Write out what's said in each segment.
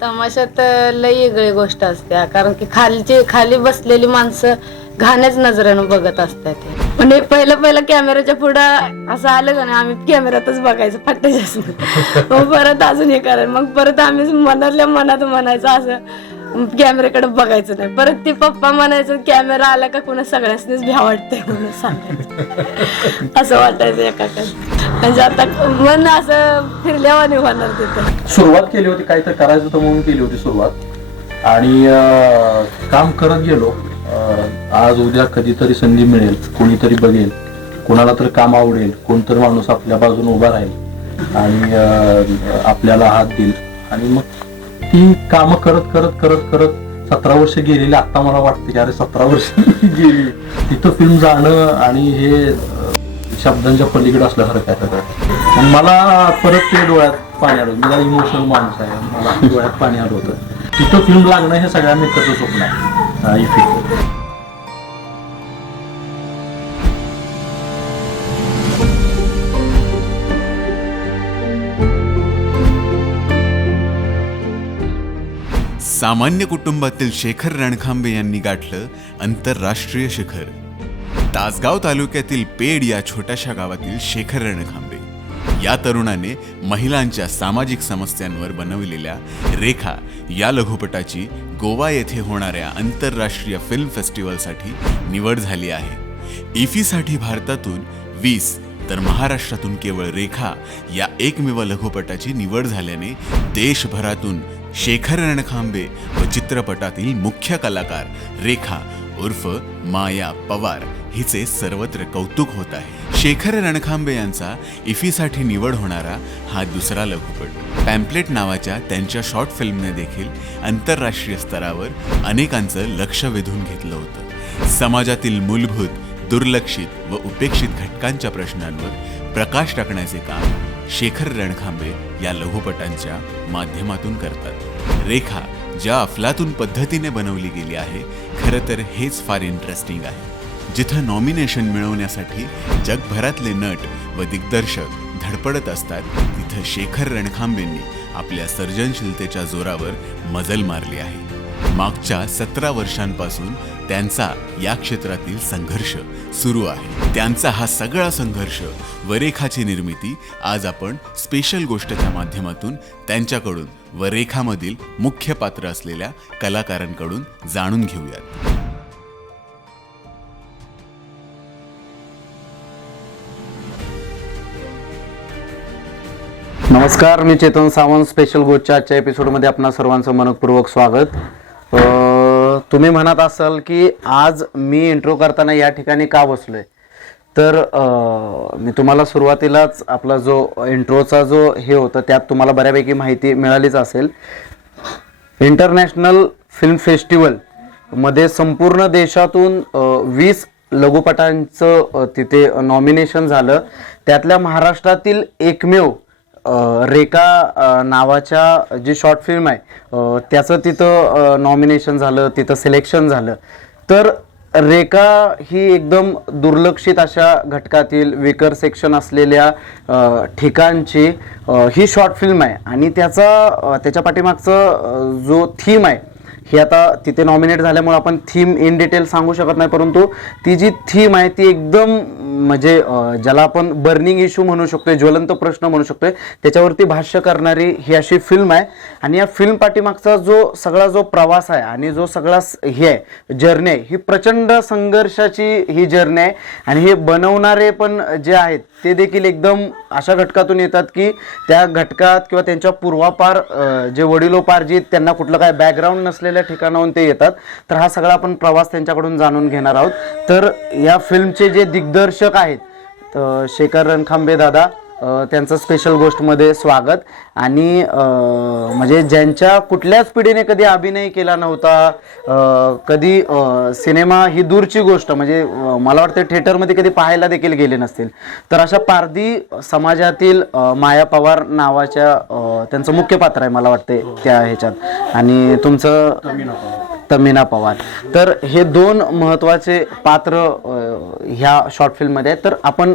तमाशात लई वेगळी गोष्ट असते. कारण की खालची खाली बसलेली माणसं घाण्याच नजरेनं बघत असतात म्हणजे पहिलं पहिलं कॅमेऱ्याच्या पुढं असं आलं का नाही आम्ही कॅमेऱ्यातच बघायचं फाट्याच्या मग परत अजून हे करायचं. मग परत आम्ही मनातल्या मनात म्हणायचं असं कॅमेऱ्याकडे बघायचं नाही. परत ते पप्पा म्हणायचं कॅमेरा आला का कोणा सगळ्यांनीच भ्या वाटते म्हणून सांगायचं. असं वाटायचं एकाकडे. म्हणजे आता मन असं फिरल्यावाने होणार तिथं. सुरुवात केली होती काहीतरी करायचं होतं म्हणून केली होती सुरुवात. आणि काम करत गेलो. आज उद्या कधीतरी संधी मिळेल कोणीतरी बघेल. कोणाला तर काम आवडेल कोणतरी माणूस आपल्या बाजून उभा राहील. आणि आपल्याला हात देईल. आणि मग ती कामं करत करत करत करत सतरा वर्ष गेलेली. आता मला वाटते की अरे सतरा वर्ष गेली. तिथं फिल्म जाणं आणि हे शब्दांच्या पलीकडे असल्यासारखं आहे सगळं मला परत ते डोळ्यात पाणी आलं मला इमोशनल माणूस आहे. मला डोळ्यात पाणी आलं होतं. तिथं फिल्म लागणं हे सगळ्या मित्राचं स्वप्न आहे. सामान्य कुटुंबातील शेखर रणखांबे यांनी गाठलं आंतरराष्ट्रीय शिखर. तासगाव तालुक्यातील पेड या छोट्याशा गावातील शेखर रणखांबे. या तरुणाने महिलांच्या सामाजिक समस्यांवर बनविलेल्या रेखा या लघुपटाची गोवा येथे होणाऱ्या आंतरराष्ट्रीय फिल्म फेस्टिवलसाठी निवड झाली आहे. इफीसाठी भारतातून वीस तर महाराष्ट्रातून केवळ रेखा या एकमेव लघुपटाची निवड झाल्याने देशभरातून शेखर रणखांबे व चित्रपटातील मुख्य कलाकार रेखा उर्फ माया पवार हिचे सर्वत्र कौतुक होत आहे. शेखर रणखांबे यांचा इफीसाठी निवड होणारा हा दुसरा लघुपट. पॅम्पलेट नावाच्या त्यांच्या शॉर्ट फिल्मने देखील आंतरराष्ट्रीय स्तरावर अनेकांचं लक्ष वेधून घेतलं होतं. समाजातील मूलभूत दुर्लक्षित व उपेक्षित घटकांच्या प्रश्नांवर प्रकाश टाकण्याचे काम शेखर रणखांबे या लघुपटांच्या माध्यमातून करतात. रेखा ज्या अफलातून पद्धतीने बनवली गेली आहे खरं तर हेच फार इंटरेस्टिंग आहे. जिथं नॉमिनेशन मिळवण्यासाठी जगभरातले नट व दिग्दर्शक धडपडत असतात तिथं शेखर रणखांबेंनी आपल्या सर्जनशीलतेच्या जोरावर मजल मारली आहे. मागच्या सतरा वर्षांपासून त्यांचा या क्षेत्रातील संघर्ष सुरू आहे. त्यांचा हा सगळा संघर्ष वरेखाची निर्मिती आज आपण स्पेशल गोष्टच्या माध्यमातून त्यांच्याकडून वरेखामधील मुख्य पात्र असलेल्या कलाकारांकडून जाणून घेऊयात. नमस्कार मी चेतन सावंत. स्पेशल गोष्टच्या आजच्या एपिसोडमध्ये आपणा सर्वांचं मनपूर्वक स्वागत. तुम्ही म्हणत असाल की आज मी इंट्रो करताना या ठिकाणी का बसलो आहे तर मी तुम्हाला सुरुवातीलाच आपला जो इंट्रोचा जो हे होतं त्यात तुम्हाला बऱ्यापैकी माहिती मिळालीच असेल. इंटरनॅशनल फिल्म फेस्टिवलमध्ये संपूर्ण देशातून वीस लघुपटांचं तिथे नॉमिनेशन झालं. त्यातल्या महाराष्ट्रातील एकमेव रेखा नावाच्या जी शॉर्ट फिल्म आहे त्याचं तिथं नॉमिनेशन झालं तिथं सिलेक्शन झालं. तर रेखा ही एकदम दुर्लक्षित अशा घटकातील विकर सेक्शन असलेल्या ठिकाणची ही शॉर्ट फिल्म आहे. आणि त्याचा त्याच्या पाठीमागचं जो थीम आहे ही आता तिथे नॉमिनेट झाल्यामुळे आपण थीम इन डिटेल सांगू शकत नाही परंतु ती जी थीम आहे ती एकदम म्हणजे ज्याला आपण बर्निंग इश्यू म्हणू शकतोय ज्वलंत प्रश्न म्हणू शकतोय त्याच्यावरती भाष्य करणारी ही अशी फिल्म आहे. आणि या फिल्म पाठीमागचा जो सगळा जो प्रवास आहे आणि जो सगळा हे आहे जर्नी आहे ही प्रचंड संघर्षाची ही जर्नी आहे. आणि हे बनवणारे पण जे आहेत ते देखील एकदम अशा घटकातून येतात की त्या घटकात किंवा त्यांच्या पूर्वापार जे वडिलोपार्जित त्यांना कुठलं काय बॅकग्राऊंड नसलेलं नसलेल्या ठिकाणाहून ते येतात. तर हा सगळा आपण प्रवास त्यांच्याकडून जाणून घेणार आहोत. तर या फिल्मचे जे दिग्दर्शक आहेत तर शेखर रणखांबे दादा त्यांचं स्पेशल गोष्टमध्ये स्वागत. आणि म्हणजे ज्यांच्या कुठल्याच पिढीने कधी अभिनय केला नव्हता कधी सिनेमा ही दूरची गोष्ट म्हणजे मला वाटतं थिएटरमध्ये कधी पाहायला देखील गेले नसतील. तर अशा पारधी समाजातील माया पवार नावाच्या त्यांचं मुख्य पात्र आहे मला वाटते त्या ह्याच्यात. आणि तुमचं तमिना पवार. तर हे दोन महत्त्वाचे पात्र ह्या शॉर्ट फिल्ममध्ये आहेत. तर आपण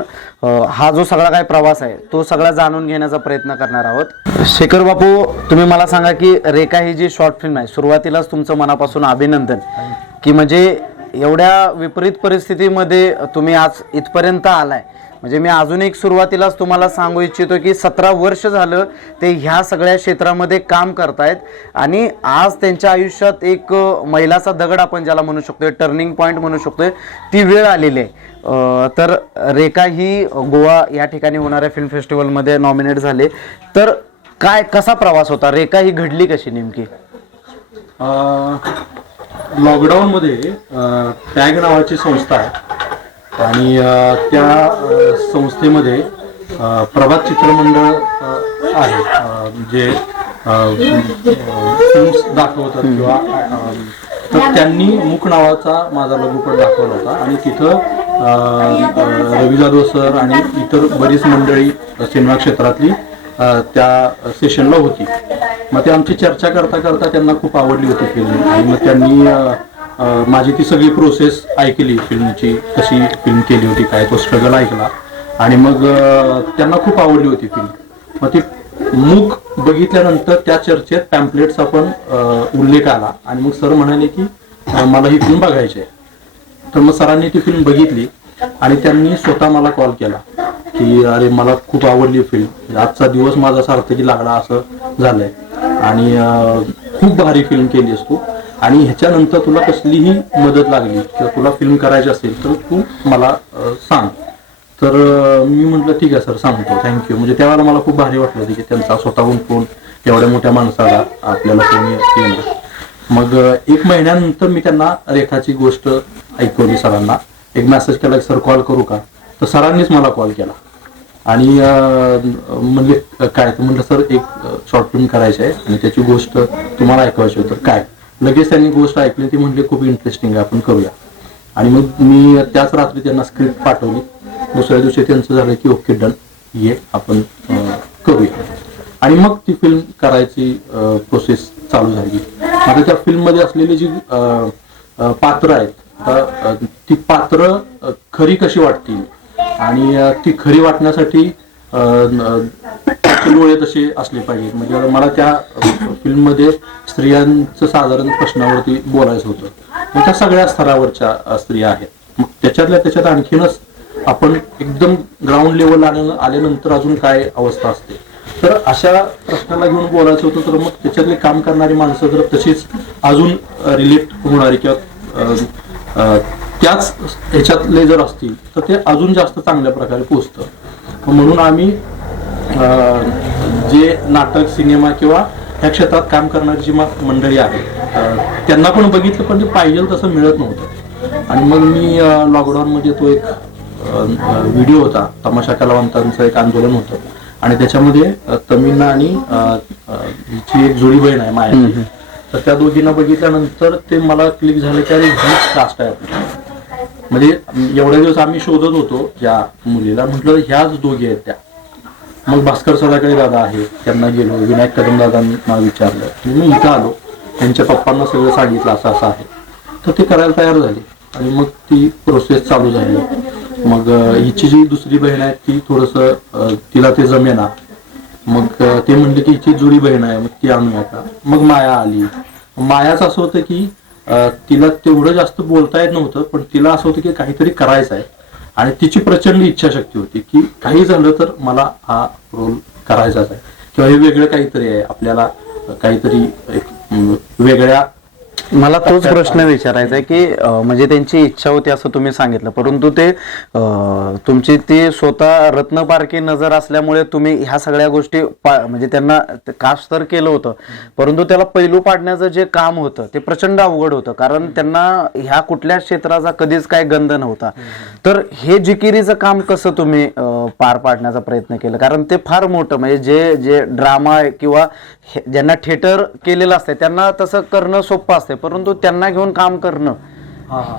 हा जो सगळा काय प्रवास आहे तो सगळा जाणून घेण्याचा प्रयत्न करणार आहोत. शेखर बापू तुम्ही मला सांगा की रेखा ही जी शॉर्ट फिल्म आहे सुरुवातीलाच तुमचं मनापासून अभिनंदन. की म्हणजे एवढ्या विपरीत परिस्थितीमध्ये तुम्ही आज इथपर्यंत आलाय. म्हणजे मी अजून एक सुरुवातीलाच तुम्हाला सांगू इच्छितो की सतरा वर्ष झालं ते ह्या सगळ्या क्षेत्रामध्ये काम करतायत आणि आज त्यांच्या आयुष्यात एक महिलाचा मैलाचा दगड आपण ज्याला म्हणू शकतोय टर्निंग पॉईंट म्हणू शकतोय ती वेळ आलेली आहे. तर रेखा ही गोवा या ठिकाणी होणाऱ्या फिल्म फेस्टिवलमध्ये नॉमिनेट झाले. तर काय कसा प्रवास होता? रेखा ही घडली कशी नेमकी? लॉकडाऊनमध्ये टॅग नावाची संस्था आहे. आणि त्या संस्थेमध्ये प्रभात चित्रमंडळ आहे. जे फिल्म्स दाखवतात किंवा तर त्यांनी मुख नावाचा माझा लघुपट दाखवला होता. आणि तिथं रवी जाधव सर आणि इतर बरीच मंडळी सिनेमा क्षेत्रातली त्या सेशनला होती. मग ते आमची चर्चा करता करता त्यांना खूप आवडली होती फिल्म आणि मग त्यांनी माझी ती सगळी प्रोसेस ऐकली फिल्मची कशी फिल्म केली होती काय तो स्ट्रगल ऐकला. आणि मग त्यांना खूप आवडली होती फिल्म मग ती मूक बघितल्यानंतर त्या चर्चेत पॅम्पलेटचा पण उल्लेख आला. आणि मग सर म्हणाले की मला ही फिल्म बघायची आहे. तर मग सरांनी ती फिल्म बघितली. आणि त्यांनी स्वतः मला कॉल केला की अरे मला खूप आवडली फिल्म आजचा दिवस माझा सार्थकी लागला असं झालंय. आणि खूप भारी फिल्म केली तू. आणि ह्याच्यानंतर तुला कसलीही मदत लागली किंवा तुला फिल्म करायची असेल तर तू मला सांग. तर मी म्हटलं ठीक आहे सर सांगतो. थँक्यू म्हणजे त्यावेळेला मला खूप भारी वाटलं होतं की त्यांचा स्वतःहून फोन एवढ्या मोठ्या माणसाला आपल्याला फोन येणार मग एक महिन्यानंतर मी त्यांना रेखाची गोष्ट ऐकवली सरांना. एक मेसेज केला की सर कॉल करू का? तर सरांनीच मला कॉल केला. आणि म्हणजे काय? तर म्हणलं सर एक शॉर्ट फिल्म करायची आहे आणि त्याची गोष्ट तुम्हाला ऐकवायची होती तर काय? लगेच त्यांनी गोष्ट ऐकली ती म्हणजे खूप इंटरेस्टिंग आहे आपण करूया. आणि मग मी त्याच रात्री त्यांना स्क्रिप्ट पाठवली. दुसऱ्या दिवशी त्यांचं झालं की ओके डन. ये आपण करूया. आणि मग ती फिल्म करायची प्रोसेस चालू झाली. आता त्या फिल्ममध्ये असलेली जी पात्र आहेत ती पात्र खरी कशी वाटतील? आणि ती खरी वाटण्यासाठी डोळे तसे असले पाहिजेत. म्हणजे मला त्या फिल्ममध्ये स्त्रियांचं साधारण प्रश्नावरती बोलायचं होतं. मग त्या सगळ्या स्तरावरच्या स्त्रिया आहेत. मग त्याच्यातल्या त्याच्यात आणखीनच आपण एकदम ग्राउंड लेवल आल्यानंतर अजून काय अवस्था असते? तर अशा प्रश्नाला घेऊन बोलायचं होतं तर मग त्याच्यातले काम करणारी माणसं जर तशीच अजून रिलेट होणारी किंवा त्याच ह्याच्यातले जर असतील तर ते अजून जास्त चांगल्या प्रकारे पोचतं. म्हणून आम्ही जे नाटक सिनेमा किंवा ह्या क्षेत्रात काम करणारी जी मंडळी आहे त्यांना पण बघितलं पण ते पाहिजे तसं मिळत नव्हतं. आणि मग मी लॉकडाऊन मध्ये तो एक व्हिडिओ होता तमाशा कलावंतांचं एक आंदोलन होतं. आणि त्याच्यामध्ये तमिळना आणि अ, हिची एक जुळी बहीण आहे माया तर त्या दोघींना बघितल्यानंतर ते मला क्लिक झालं की अरे हीच कास्ट आहे. आपली. म्हणजे एवढ्या दिवस आम्ही शोधत होतो या मुलीला म्हटलं ह्याच दोघी आहेत त्या. मग भास्कर सदाकडे दादा आहे त्यांना गेलो विनायक कदम दादांना विचारलं. मी इथं आलो. त्यांच्या पप्पांना सगळं सांगितलं असं असं आहे. तर ते करायला तयार झाले. आणि मग ती प्रोसेस चालू झाली. मग हिची जी दुसरी बहीण आहे ती थोडंसं तिला ते जमेना. मग ते म्हणले की हिची जुळी बहीण आहे मग ती आणूया का मग माया आली. मायाच असं होतं की तिला तेवढं जास्त बोलता येत नव्हतं पण तिला असं होतं की काहीतरी करायचं आहे. आणि तिची प्रचंड इच्छाशक्ती होती की काही झालं तर मला हा रोल करायचाच आहे. किंवा हे वेगळं काहीतरी आहे. आपल्याला काहीतरी एक वेगळ्या मला तोच प्रश्न विचारायचा आहे की अं, म्हणजे त्यांची इच्छा होती असं तुम्ही सांगितलं परंतु ते अं, तुमची ती स्वतः रत्नपारखी नजर असल्यामुळे तुम्ही ह्या सगळ्या गोष्टी पा- म्हणजे त्यांना कास्ट तर केलं होतं परंतु त्याला पैलू पाडण्याचं जे काम होतं ते प्रचंड अवघड होतं कारण त्यांना ह्या कुठल्या क्षेत्राचा कधीच काय गंध नव्हता. तर हे जिकिरीचं काम कसं तुम्ही अं, पार पाडण्याचा प्रयत्न केला? कारण ते फार मोठं म्हणजे जे जे ड्रामा किंवा हे- ज्यांना थिएटर केलेलं असतं त्यांना तसं करणं सोपं असतं. परंतु त्यांना घेऊन काम करणं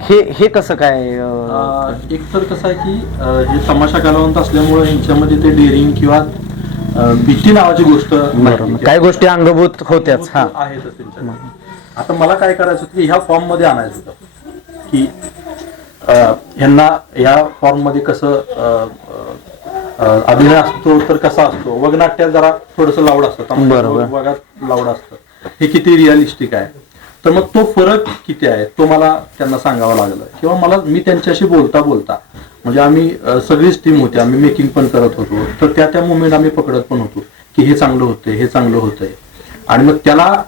हे हे. कसं काय अं, अं, एक तर कसं आहे की अं, हे तमाशा कलावंत असल्यामुळे यांच्यामध्ये ते डेअरिंग किंवा अं, भीती नावाची गोष्ट. बरोबर काही गोष्टी अंगभूत होत्याच हा. आहेतच आता मला काय करायचं होतं की ह्या फॉर्ममध्ये आणायचं होतं. की अं, ह्यांना ह्या फॉर्ममध्ये कसं अं, अं, अभिनय असतो तर कसा असतो? वगनाट्यात जरा थोडस लावड असतं. बरोबर. वगात लावड असतं. हे किती रिअलिस्टिक आहे? तर मग तो फरक किती आहे? तो मला त्यांना सांगावा लागला. किंवा मला मी त्यांच्याशी बोलता बोलता म्हणजे आम्ही सगळीच टीम होती. आम्ही मेकिंग पण करत होतो. तर त्या त्या मुवमेंट आम्ही पकडत पण होतो की हे चांगलं होतंय हे चांगलं होतंय. आणि मग त्याला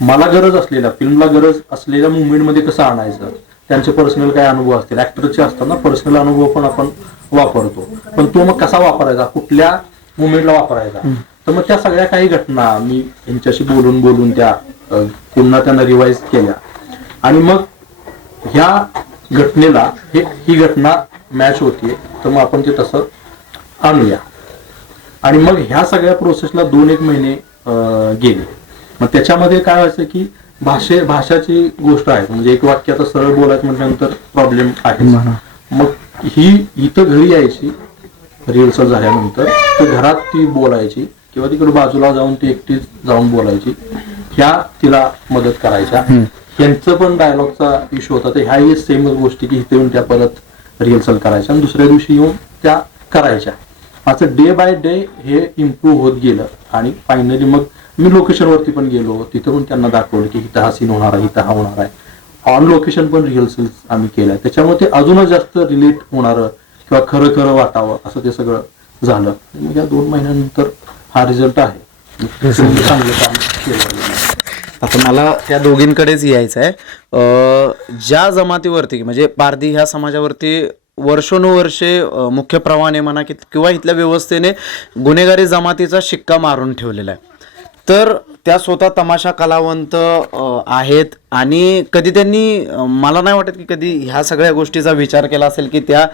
मला गरज असलेल्या फिल्मला गरज असलेल्या मुवमेंटमध्ये कसं आणायचं? त्यांचे पर्सनल काय अनुभव असतील? ऍक्टरचे असतात ना पर्सनल अनुभव पण आपण वापरतो. पण तो मग कसा वापरायचा? कुठल्या मुवमेंटला वापरायचा? तर मग त्या सगळ्या काही घटना मी यांच्याशी बोलून बोलून त्या पुन्हा त्यांना रिवाईज केल्या. आणि मग ह्या घटनेला हे ही घटना मॅच होतीये तर मग आपण ते तसं आणूया. आणि मग ह्या सगळ्या प्रोसेसला दोन एक महिने गेले. मग त्याच्यामध्ये काय व्हायचं की भाषे भाषाची गोष्ट आहे. म्हणजे एक वाक्य आता सरळ बोलायचं म्हटल्यानंतर प्रॉब्लेम आहे मग ही इथं घरी यायची रिहर्सल झाल्यानंतर तर घरात ती बोलायची. किंवा तिकडे बाजूला जाऊन ती एकटीच जाऊन बोलायची. ह्या तिला मदत करायच्या. यांचं पण डायलॉगचा इश्यू होता. तर ह्याही सेमच गोष्टी की इथे येऊन त्या परत रिहर्सल करायच्या. आणि दुसऱ्या दिवशी येऊन त्या करायच्या. असं डे बाय डे हे इम्प्रूव्ह होत गेलं. आणि फायनली मग मी लोकेशनवरती पण गेलो. तिथं पण त्यांना दाखवलं की इथं हा सीन होणार आहे इथं हा होणार आहे. ऑन लोकेशन पण रिहर्सल आम्ही केलं त्याच्यामुळे ते अजूनच जास्त रिलेट होणारं किंवा खरं खरं वाटावं असं ते सगळं झालं. मग या दोन महिन्यानंतर हा रिझल्ट आहे. चांगलं काम केलं. आता मला त्या दोघींकडेच यायचं आहे ज्या जमातीवरती म्हणजे पारधी ह्या समाजावरती वर्षानुवर्षे मुख्य प्रवाहाने म्हणा की किंवा इथल्या व्यवस्थेने गुन्हेगारी जमातीचा शिक्का मारून ठेवलेला आहे. तर त्या स्वतः तमाशा कलावंत आहेत आणि कधी त्यांनी मला नाही वाटत की कधी ह्या सगळ्या गोष्टीचा विचार केला असेल की त्या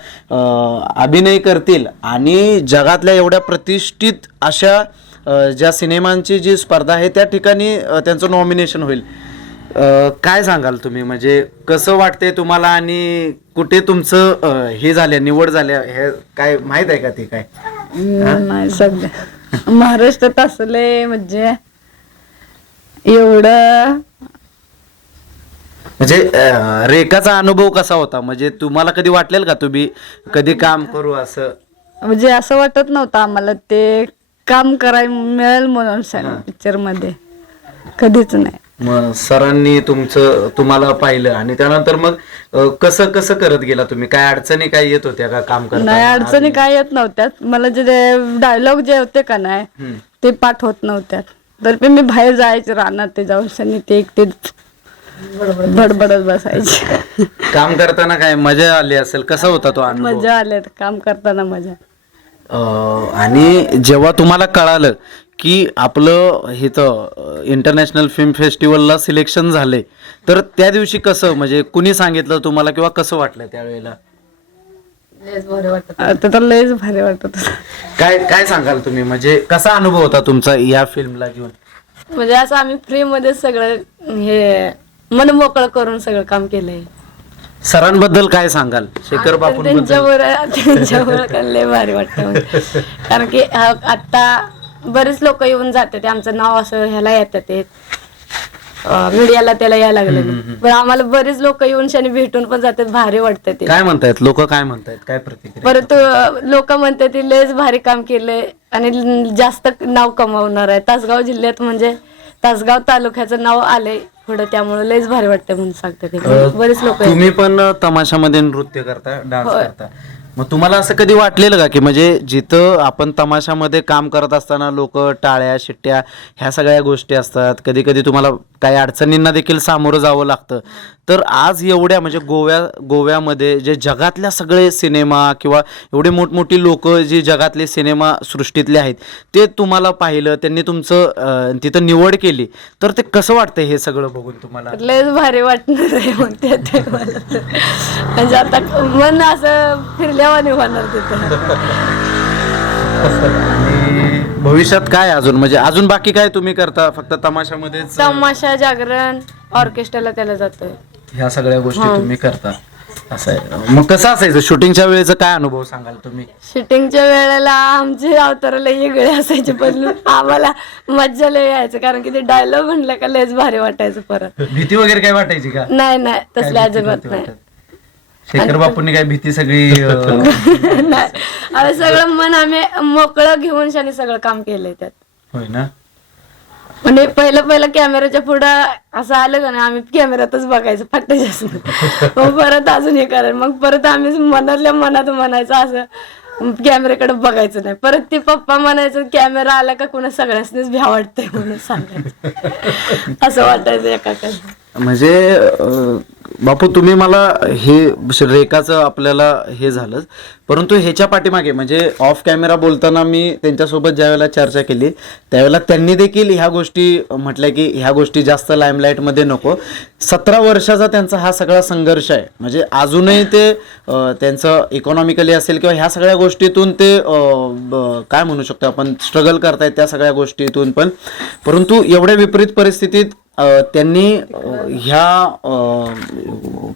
अभिनय करतील. आणि जगातल्या एवढ्या प्रतिष्ठित अशा ज्या सिनेमांची जी स्पर्धा आहे त्या ठिकाणी त्यांचं नॉमिनेशन होईल. काय सांगाल तुम्ही? म्हणजे कसं वाटतंय तुम्हाला आणि कुठे तुमचं हे झालं निवड झाल्या हे काय माहीत आहे का ते काय? नाही सध्या महाराष्ट्रात असले म्हणजे एवढं म्हणजे अं, रेखाचा अनुभव कसा होता? म्हणजे तुम्हाला कधी वाटलेल का तुम्ही कधी काम करू असं? म्हणजे असं वाटत नव्हतं आम्हाला. ते काम करायला मिळेल म्हणून पिक्चरमध्ये. कधीच नाही. मग सरांनी तुमचं तुम्हाला पाहिलं आणि त्यानंतर मग अं, कसं कसं करत गेला तुम्ही? काय अडचणी काय येत होत्या का काम नाही करताना अडचणी काय येत नव्हत्या मला जे डायलॉग जे होते का नाही हम्म. ते पाठ होत नव्हत्या तर पण मी बाहेर जायचे रानात ते जाऊन सनी ते एकटे बडबडत बसायचे. काम करताना काय मजा आली असेल? कसा होता तो अनुभव? मजा आले काम करताना मजा. अं, आणि जेव्हा तुम्हाला कळालं की आपलं इथं इंटरनॅशनल फिल्म फेस्टिवलला सिलेक्शन झाले. तर त्या दिवशी कसं म्हणजे कुणी सांगितलं तुम्हाला किंवा कसं वाटलं त्यावेळेला? आता तर लयच भारी वाटत होतं. काय काय सांगाल तुम्ही? म्हणजे कसा अनुभव होता तुमचा या फिल्मला घेऊन? म्हणजे असं आम्ही फ्री मध्ये सगळं हे मन मोकळं करून सगळं काम केलंय. सरांबद्दल काय सांगाल? शेखर तर बापूंबद्दल? त्यांच्यावर त्यांच्यावर का लय भारी वाटतं. कारण की आता बरेच लोक येऊन जाते ते आमचं नाव असं ह्याला येतात मीडियाला त्याला यायला लागलं पण आम्हाला बरेच लोक येऊन शनी भेटून पण जातात भारी वाटतं ते. काय म्हणतायत? लोक काय म्हणतायत? काय प्रतिक्रिया? परत लोक म्हणतात ते लयच भारी काम केलंय आणि जास्त नाव कमावणार आहे. तासगाव जिल्ह्यात म्हणजे तासगाव तालुक्याचं नाव आलंय पुढं त्यामुळे लयच भारी वाटतं म्हणून सांगतात ते. बरेच लोक तुम्ही पण तमाशामध्ये नृत्य करता डान्स करता. मग तुम्हाला असं कधी वाटलेलं का की म्हणजे जिथं आपण तमाशामध्ये काम करत असताना लोक टाळ्या शिट्ट्या ह्या सगळ्या गोष्टी असतात कधी कधी तुम्हाला काही अडचणींना देखील सामोरं जावं लागतं. तर आज एवढ्या म्हणजे गोव्या गोव्यामध्ये जे जगातल्या सगळे सिनेमा किंवा एवढे मोठमोठी लोक जी जगातले सिनेमा सृष्टीतले आहेत ते तुम्हाला पाहिलं त्यांनी तुमचं तिथं निवड केली. तर ते कसं वाटतं हे सगळं बघून तुम्हाला? लयच भारी वाटणार आहे. म्हणजे आता मन असं फिरल्यावाने होणार तिथं. भविष्यात काय अजून? म्हणजे अजून बाकी काय तुम्ही करता? फक्त तमाशामध्येच तमाशा जागरण ऑर्केस्ट्राला त्याला जातोय. ह्या सगळ्या गोष्टी तुम्ही करता. असं आहे. मग कसं असायचं? शूटिंगच्या वेळेचा काय अनुभव सांगाल तुम्ही? शूटिंगच्या वेळेला आमचे अवतार लय वेगळे असायचे बदलून आम्हाला मज्जा लय यायचं कारण की ते डायलॉग म्हणलं का लयच भारी वाटायचं परत. भीती वगैरे काय वाटायची का? नाही नाही तसले अजिबात नाही? शेखर बापूंनी काय भीती सगळी अं, नाही. आम्ही सगळं मन आम्ही मोकळं घेऊन शाने सगळं काम केलंय त्यात. होय ना? म्हणजे पहिलं पहिलं कॅमेऱ्याच्या पुढं असं आलं का नाही आम्ही कॅमेऱ्यातच बघायचं फक्त जास्त. मग परत अजून हे करायचं मग परत आम्ही मनातल्या मनात म्हणायचं असं कॅमेऱ्याकडे बघायचं नाही. परत ते पप्पा म्हणायचं कॅमेरा आला का कुणा सगळ्यांनीच भ्या वाटतंय म्हणून सांगायचं. असं वाटायचं एकाकडे म्हणजे बापू तुम्ही मला हे रेखाचं आपल्याला हे झालं परंतु ह्याच्या पाठीमागे म्हणजे ऑफ कॅमेरा बोलताना मी त्यांच्यासोबत ज्यावेळेला चर्चा केली त्यावेळेला त्यांनी देखील ह्या गोष्टी म्हटल्या की ह्या गोष्टी जास्त लाईमलाईटमध्ये नको. सतरा वर्षाचा त्यांचा हा सगळा संघर्ष आहे. म्हणजे अजूनही ते त्यांचं इकॉनॉमिकली असेल किंवा ह्या सगळ्या गोष्टीतून ते ब- काय म्हणू शकतो आपण स्ट्रगल करतायत त्या सगळ्या गोष्टीतून पण. परंतु एवढ्या विपरीत परिस्थितीत त्यांनी ह्या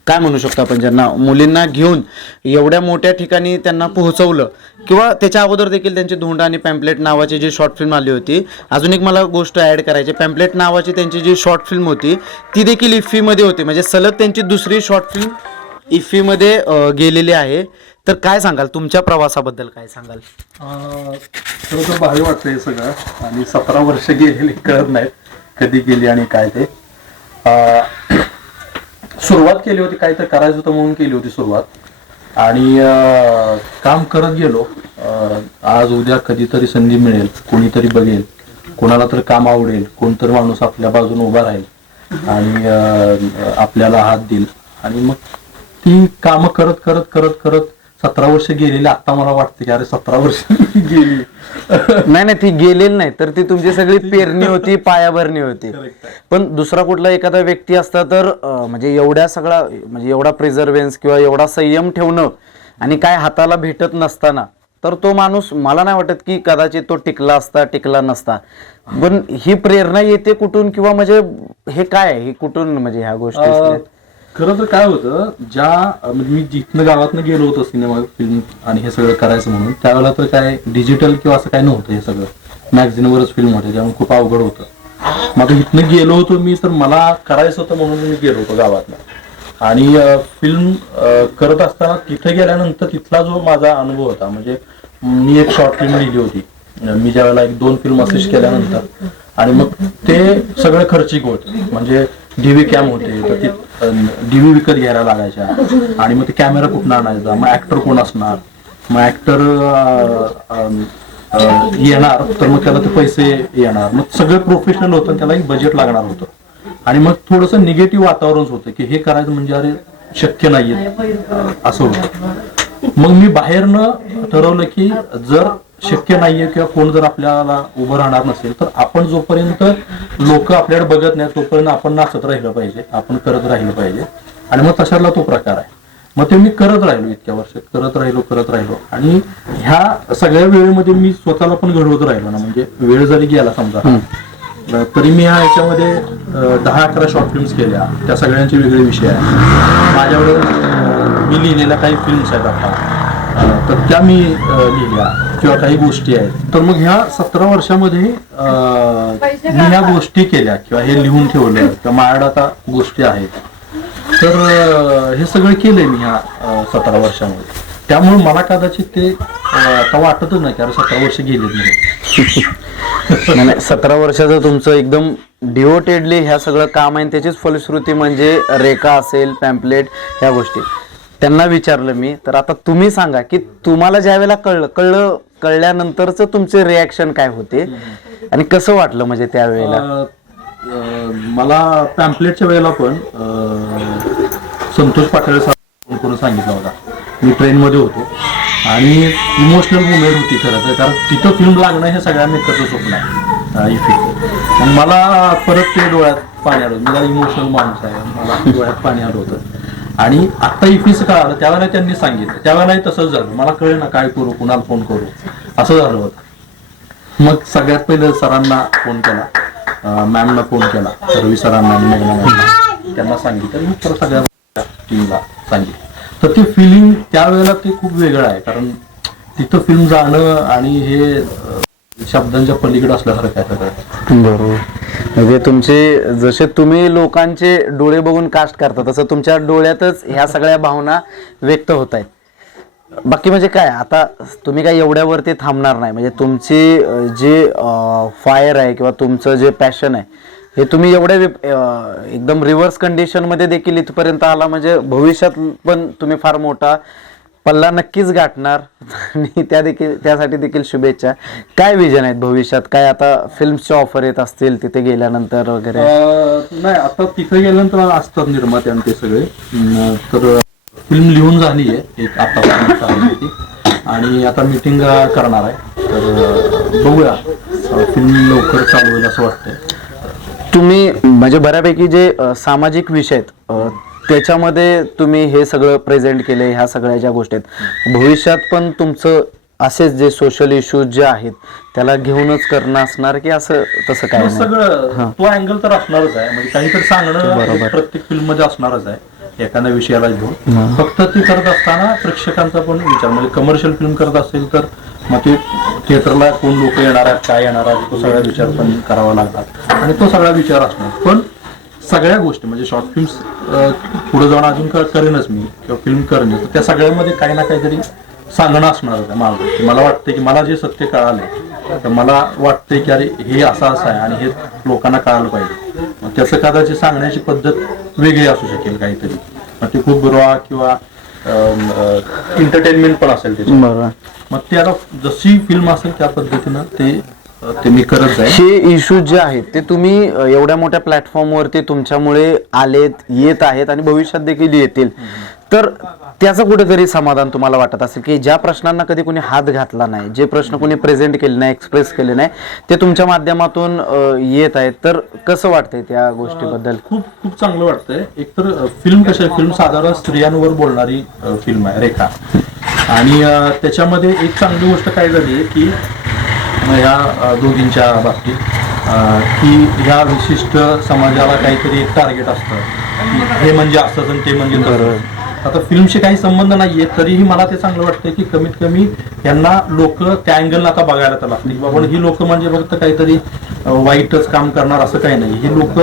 काय म्हणू शकतो आपण ज्यांना मुलींना घेऊन एवढ्या मोठ्या ठिकाणी त्यांना पोहोचवलं. किंवा त्याच्या अगोदर देखील त्यांची धोंडा आणि पॅम्पलेट नावाची जी शॉर्ट फिल्म आली होती अजून एक मला गोष्ट ॲड करायची पॅम्पलेट नावाची त्यांची जी शॉर्ट फिल्म होती ती देखील इफ्फीमध्ये होती. म्हणजे सलग त्यांची दुसरी शॉर्ट फिल्म इफ्फीमध्ये गेलेली आहे. तर काय सांगाल? तुमच्या प्रवासाबद्दल काय सांगाल? तर भारी वाटतं हे सगळं. आणि सतरा वर्ष गेलेली कळत नाहीत. कधी गेली आणि काय ते. सुरुवात केली होती काय तर करायचं होतं म्हणून केली होती सुरुवात. आणि काम करत गेलो. आज उद्या कधीतरी संधी मिळेल कोणीतरी बघेल. कोणाला तर काम आवडेल कोणतरी माणूस आपल्या बाजूने उभा राहील. आणि आपल्याला हात देईल. आणि मग ती कामं करत करत करत करत सतरा वर्ष गेलेली आता मला वाटते की अरे सतरा वर्ष गेली. नाही नाही ती गेलेली नाही तर ती तुमची सगळी पेरणी होती पायाभरणी होती. पण दुसरा कुठला एखादा व्यक्ती असता तर म्हणजे एवढ्या सगळा म्हणजे एवढा प्रिझर्वेन्स किंवा एवढा संयम ठेवणं आणि काय हाताला भेटत नसताना तर तो माणूस मला नाही वाटत की कदाचित तो टिकला असता टिकला नसता. पण ही प्रेरणा येते कुठून किंवा म्हणजे हे काय आहे? हे कुठून म्हणजे ह्या गोष्टी खरं तर काय होतं ज्या म्हणजे मी जिथनं गावातनं गेलो होतो सिनेमा फिल्म आणि हे सगळं करायचं म्हणून त्यावेळेला तर काय डिजिटल किंवा असं काय नव्हतं हे सगळं. मॅगझिनवरच फिल्म होते त्यामुळे खूप अवघड होतं. मग आता इथनं गेलो होतो मी तर मला करायचं होतं म्हणून मी गेलो होतो गावातनं. आणि फिल्म करत असताना तिथे गेल्यानंतर तिथला जो माझा अनुभव होता म्हणजे मी एक शॉर्ट फिल्म लिहिली होती. मी ज्या वेळेला एक दोन फिल्म असिस्ट केल्यानंतर. आणि मग ते सगळं खर्चिक होत. म्हणजे डीव्ही कॅम होते तर डीव्ही विकत घ्यायला लागायच्या. आणि मग ते कॅमेरा कुठून आणायचा मग ऍक्टर कोण असणार? मग ऍक्टर येणार तर मग त्याला ते पैसे येणार. मग सगळं प्रोफेशनल होतं त्याला एक बजेट लागणार होतं. आणि मग थोडस निगेटिव्ह वातावरण होतं की हे करायचं म्हणजे अरे शक्य नाहीये. असं होतं. मग मी बाहेरनं ठरवलं की जर शक्य नाहीये किंवा कोण जर आपल्याला उभं राहणार नसेल तर आपण जोपर्यंत लोक आपल्याकडे बघत नाही तोपर्यंत आपण नाचत राहिलं पाहिजे आपण करत राहिलं पाहिजे. आणि मग तशातला तो प्रकार आहे. मग ते मी करत राहिलो इतक्या वर्ष करत राहिलो करत राहिलो. आणि ह्या सगळ्या वेळेमध्ये मी स्वतःला पण घडवत राहिलो ना म्हणजे वेळ जरी गेला समजा तरी मी ह्या ह्याच्यामध्ये अं, दहा अकरा शॉर्ट फिल्म्स केल्या. त्या सगळ्यांचे वेगळे विषय आहेत. माझ्याकडे अं, मी लिहिलेल्या काही फिल्म्स आहेत आता. तर त्या मी लिहिल्या. किंवा काही गोष्टी आहेत. तर मग ह्या सतरा वर्षामध्ये अं, मी ह्या गोष्टी केल्या किंवा हे लिहून ठेवलं किंवा माझ्याकडे आता गोष्टी आहेत. तर अं, हे सगळं केलंय मी ह्या सतरा वर्षामध्ये. त्यामुळे मला कदाचित ते अं, आता वाटतच नाही की अरे सतरा वर्ष गेलेत म्हणून. नाही, नाही सतरा वर्षाचं तुमचं एकदम डिओटेडली ह्या सगळं काम आहे आणि त्याचीच फलश्रुती म्हणजे रेखा असेल पॅम्पलेट ह्या गोष्टी. त्यांना विचारलं मी तर आता तुम्ही सांगा की तुम्हाला ज्या वेळेला कळलं कळलं कळल्यानंतरच तुमचे रिॲक्शन काय होते? आणि कसं वाटलं म्हणजे त्यावेळेला? मला पॅम्पलेटच्या वेळेला पण संतोष पाटळे सर फोन करून सांगितला होता. मी ट्रेनमध्ये होतो. आणि इमोशनल मुवमेंट होती खरं तर कारण तिथं फिल्म लागणं हे सगळ्या मेकरचं स्वप्न आहे. इफेक्ट मला परत ते डोळ्यात पाणी आलं. मी इमोशनल माणूस आहे. मला डोळ्यात पाणी आलं होतं. आणि आत्ता इफीचं काय आलं त्यावेळेला त्यांनी सांगितलं. त्यावेळेलाही तसंच झालं. मला कळे ना काय करू कुणाला फोन करू. असं झालं होतं. मग सगळ्यात पहिले सरांना फोन केला. मॅमला फोन केला. रवी सरांना आणि त्यांना सांगितलं. मी तर सगळ्या टीमला सांगितलं. तर ते फिलिंग त्यावेळेला ते खूप वेगळं आहे. कारण तिथं फिल्म जाणं आणि हे शब्दांच्या पलीकडे असल्यासारखं आहे. सगळं बरोबर. म्हणजे तुमचे जसे तुम्ही लोकांचे डोळे बघून कास्ट करता तसं तुमच्या डोळ्यातच ह्या सगळ्या भावना व्यक्त होत आहेत. बाकी म्हणजे काय आता तुम्ही काय एवढ्यावरती थांबणार नाही. म्हणजे तुमची अं, जे फायर आहे किंवा तुमचं जे पॅशन आहे हे तुम्ही एवढ्या विप- अं, एकदम रिव्हर्स कंडिशनमध्ये देखील इथपर्यंत आला. म्हणजे भविष्यात पण तुम्ही फार मोठा पल्ला नक्कीच गाठणार. आणि त्या देखील त्यासाठी देखील शुभेच्छा. काय विजन आहेत भविष्यात? काय आता फिल्मचे ऑफर येत असतील तिथे गेल्यानंतर वगैरे? नाही आता तिथे गेल्यानंतर असतात निर्माते आणि ते सगळे तर फिल्म लिहून झाली आहे एक आता आणि आता मिटिंग करणार आहे. तर बघूया. फिल्म लवकर चालू होईल असं वाटतंय. तुम्ही म्हणजे बऱ्यापैकी जे सामाजिक विषय आहेत त्याच्यामध्ये तुम्ही हे सगळं प्रेझेंट केले ह्या सगळ्या ज्या गोष्टी आहेत. भविष्यात पण तुमचं असेच जे सोशल इश्यूज जे आहेत त्याला घेऊनच करणं असणार की असं तसं काय सगळं तो अँगल तर असणारच आहे. म्हणजे काहीतरी सांगणं प्रत्येक फिल्ममध्ये असणारच आहे. एखाद्या विषयाला घेऊन. फक्त ते करत असताना प्रेक्षकांचा पण विचार. म्हणजे कमर्शियल फिल्म करत असेल तर मग ते थिएटरला कोण लोक येणार आहेत काय येणार आहेत तो सगळा विचार पण करावा लागणार. आणि तो सगळा विचार असणार. पण सगळ्या गोष्टी म्हणजे शॉर्ट फिल्म्स पुढे जाऊन अजून करेनच मी किंवा फिल्म करेनच तर त्या सगळ्यामध्ये काही ना काहीतरी सांगणं असणारच आहे माझं की मला वाटतं की मला जे सत्य कळालंय तर मला वाटतंय की अरे हे असं असं आहे आणि हे लोकांना कळालं पाहिजे. मग त्याचं कदाचित सांगण्याची पद्धत वेगळी असू शकेल काहीतरी. मग ते खूप बुरवा किंवा एंटरटेनमेंट पण असेल त्याची मग ते आता जशी फिल्म असेल त्या पद्धतीनं ते अं, ते मी करत हे इश्यूज जे आहेत ते तुम्ही एवढ्या मोठ्या प्लॅटफॉर्मवरती तुमच्यामुळे आलेत येत आहेत आणि भविष्यात देखील येतील. तर त्याचं कुठेतरी समाधान तुम्हाला वाटत असेल की ज्या प्रश्नांना कधी कोणी हात घातला नाही जे प्रश्न कोणी प्रेझेंट केले नाही एक्सप्रेस केले नाही ते तुमच्या माध्यमातून येत आहेत. तर कसं वाटतंय त्या गोष्टीबद्दल? खूप खूप चांगलं वाटतंय. एकतर फिल्म कशी फिल्म साधारण स्त्रियांवर बोलणारी फिल्म आहे रेखा. आणि त्याच्यामध्ये एक चांगली गोष्ट काय झाली की अ, दोघींच्या बाबतीत की ह्या विशिष्ट समाजाला काहीतरी एक टार्गेट असतं. हे म्हणजे असंच आणि ते म्हणजे. आता फिल्मशी काही संबंध नाहीये तरीही मला ते चांगलं वाटतं की कमीत कमी यांना लोक त्या अँगलला आता बघायला तर लागतील. बाबा ही लोक म्हणजे फक्त काहीतरी वाईटच काम करणार असं काही नाही. ही लोक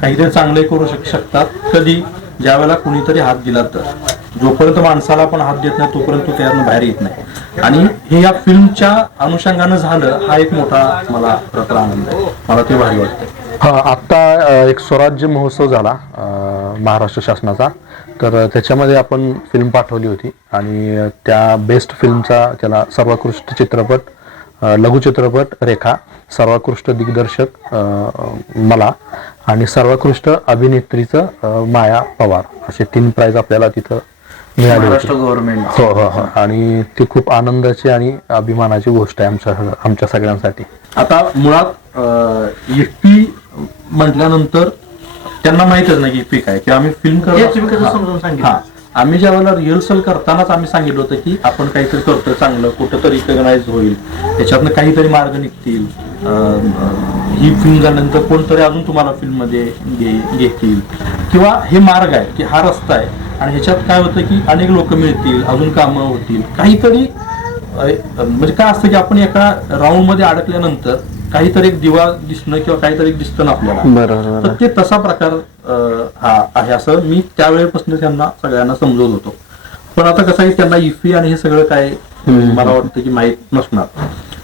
काहीतरी चांगले करू शक शकतात. कधी ज्या वेळेला कुणीतरी हात दिला तर. जोपर्यंत माणसाला पण हात देत नाही तोपर्यंत तो त्यातनं बाहेर येत नाही. आणि हे या फिल्मच्या अनुषंगानं झालं हा एक मोठा मला खरं आनंद आहे. मला ते भारी वाटतं हा आत्ता एक स्वराज्य महोत्सव झाला महाराष्ट्र शासनाचा. तर त्याच्यामध्ये आपण फिल्म पाठवली होती आणि त्या बेस्ट फिल्मचा त्याला सर्वोत्कृष्ट चित्रपट लघुचित्रपट रेखा सर्वोत्कृष्ट दिग्दर्शक मला आणि सर्वोत्कृष्ट अभिनेत्रीचं माया पवार. असे तीन प्राईज आपल्याला तिथं मिळाले महाराष्ट्र गव्हर्नमेंट हो हो हो. आणि ती खूप आनंदाची आणि अभिमानाची गोष्ट आहे आमच्या आमच्या सगळ्यांसाठी. आता मुळात इफ्पी म्हटल्यानंतर त्यांना माहितच नाही की इफ्पी काय की आम्ही फिल्म करत हा. आम्ही ज्या वेळेला रिहर्सल करतानाच आम्ही सांगितलं होतं की आपण काहीतरी करतोय चांगलं कुठं रिकग्नाइज होईल. त्याच्यातनं काहीतरी मार्ग निघतील. ही फिल्म झाल्यानंतर कोणतरी अजून तुम्हाला फिल्ममध्ये घे- घेतील. किंवा हे मार्ग आहे की हा रस्ता आहे. आणि ह्याच्यात काय होतं की अनेक लोक मिळतील अजून कामं होतील. काहीतरी म्हणजे काय असतं की आपण एका राऊंडमध्ये अडकल्यानंतर काहीतरी एक दिवा दिसणं किंवा काहीतरी दिसतं ना आपल्याला. तर ते तसा प्रकार हा आहे असं मी त्यावेळेपासून त्यांना सगळ्यांना समजवत होतो. पण आता कसं आहे त्यांना इफी आणि हे सगळं काय मला वाटतं की माहीत नसणार.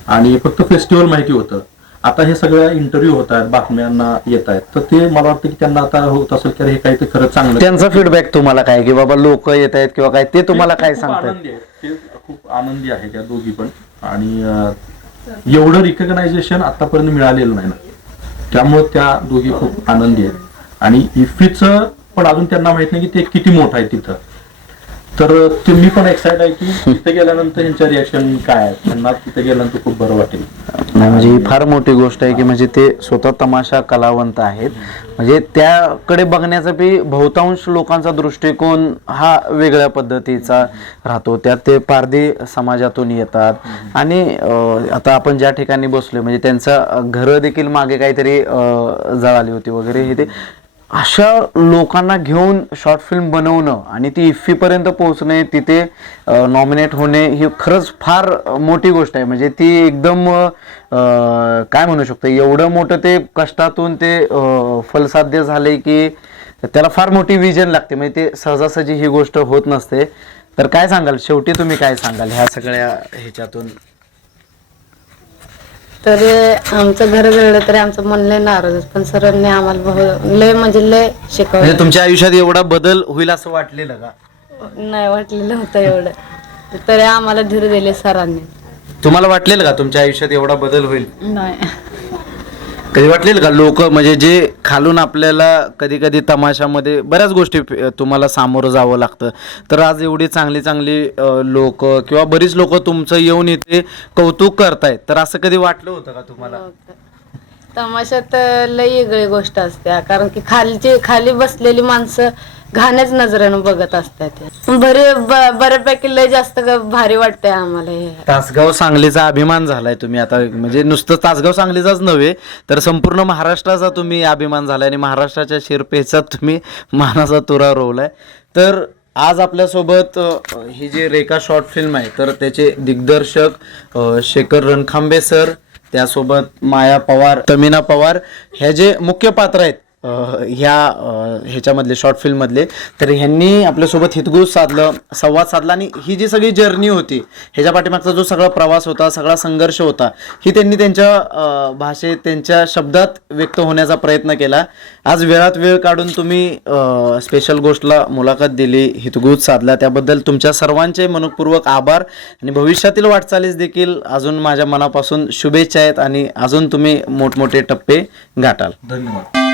आणि फक्त फेस्टिवल माहिती होतं. आता हे सगळ्या इंटरव्ह्यू होत आहेत बातम्यांना येत आहेत. तर ते मला वाटतं की त्यांना आता होत असेल अरे हे काहीतरी खरंच चांगलं त्यांचा फीडबॅक तुम्हाला काय? की बाबा लोक येत आहेत किंवा काय ते तुम्हाला ते काय सांगतात. ते खूप आनंदी आहे त्या दोघी पण. आणि एवढं रिकग्नायझेशन आतापर्यंत मिळालेलं नाही ना. त्यामुळे त्या दोघी खूप आनंदी आहेत. आणि इफ्फीचं पण अजून त्यांना माहीत नाही की ते किती मोठं आहे तिथं. तर ते मी पण एक्साइट आहे की तिथे गेल्यानंतर यांच्या रिॲक्शन काय आहे? त्यांना तिथे गेल्यानंतर खूप बरं वाटेल. नाही म्हणजे ही फार मोठी गोष्ट आहे की म्हणजे ते स्वतः तमाशा कलावंत आहेत. म्हणजे त्याकडे बघण्याचा बी बहुतांश लोकांचा दृष्टिकोन हा वेगळ्या पद्धतीचा राहतो. त्यात ते पारधी समाजातून येतात. आणि आता आपण ज्या ठिकाणी बसलोय म्हणजे त्यांचा घरं देखील मागे काहीतरी जळाली होती वगैरे हे ते अशा लोकांना घेऊन शॉर्ट फिल्म बनवणं आणि ती इफ्फीपर्यंत पोहोचणे तिथे नॉमिनेट होणे ही खरंच फार मोठी गोष्ट आहे. म्हणजे ती एकदम काय म्हणू शकतो एवढं मोठं ते कष्टातून ते फलसाध्य झाले की त्याला फार मोठी विजन लागते. म्हणजे ते सहजासहजी ही गोष्ट होत नसते. तर काय सांगाल? शेवटी तुम्ही काय सांगाल? ह्या सगळ्या ह्याच्यातून? तरी आमचं घर जळलं तरी आमचं मन लय नाराज. पण सरांनी आम्हाला लय म्हणजे लय म्हणजे शिकवलं तुमच्या आयुष्यात एवढा बदल होईल असं वाटलेलं का? नाही वाटलेलं होतं एवढं. तरी आम्हाला धीर दिले सरांनी. तुम्हाला वाटलेलं का तुमच्या आयुष्यात एवढा बदल होईल? नाही. कधी वाटलेल का लोक म्हणजे जे खालून आपल्याला कधी कधी तमाशामध्ये बऱ्याच गोष्टी तुम्हाला सामोरं जावं लागतं. तर आज एवढी चांगली चांगली लोक किंवा बरीच लोक तुमचं येऊन इथे कौतुक करतायत. तर असं कधी वाटलं होतं का तुम्हाला? हो, तमाशात लय वेगळी गोष्ट असते. कारण की खालची खाली बसलेली माणसं घाण्याच नजरेनं बघत असतात. बरे ब- बऱ्यापैकी लय जास्त ग- भारी वाटतंय आम्हाला हे. तासगाव सांगलीचा अभिमान झालाय तुम्ही. आता म्हणजे नुसतं तासगाव सांगलीचाच नव्हे तर संपूर्ण महाराष्ट्राचा तुम्ही अभिमान झालाय आणि महाराष्ट्राच्या शिरपेचा तुम्ही मानाचा तुरा रोवलाय. तर आज आपल्यासोबत अ, ही जी रेखा शॉर्ट फिल्म आहे तर त्याचे दिग्दर्शक अ, शेखर रणखांबे सर त्यासोबत माया पवार तमिना पवार हे जे मुख्य पात्र आहेत ह्या ह्याच्यामधले शॉर्ट फिल्ममधले तर ह्यांनी आपल्यासोबत हितगुज साधलं संवाद साधला आणि ही जी सगळी जर्नी होती ह्याच्या पाठीमागचा जो सगळा प्रवास होता सगळा संघर्ष होता ही त्यांनी त्यांच्या भाषेत त्यांच्या शब्दात व्यक्त होण्याचा प्रयत्न केला. आज वेळात वेळ काढून तुम्ही स्पेशल गोष्टला मुलाखत दिली हितगुज साधला. त्याबद्दल तुमच्या सर्वांचे मनपूर्वक आभार आणि भविष्यातील वाटचालीस देखील अजून माझ्या मनापासून शुभेच्छा आहेत आणि अजून तुम्ही मोठमोठे टप्पे गाठाल. धन्यवाद.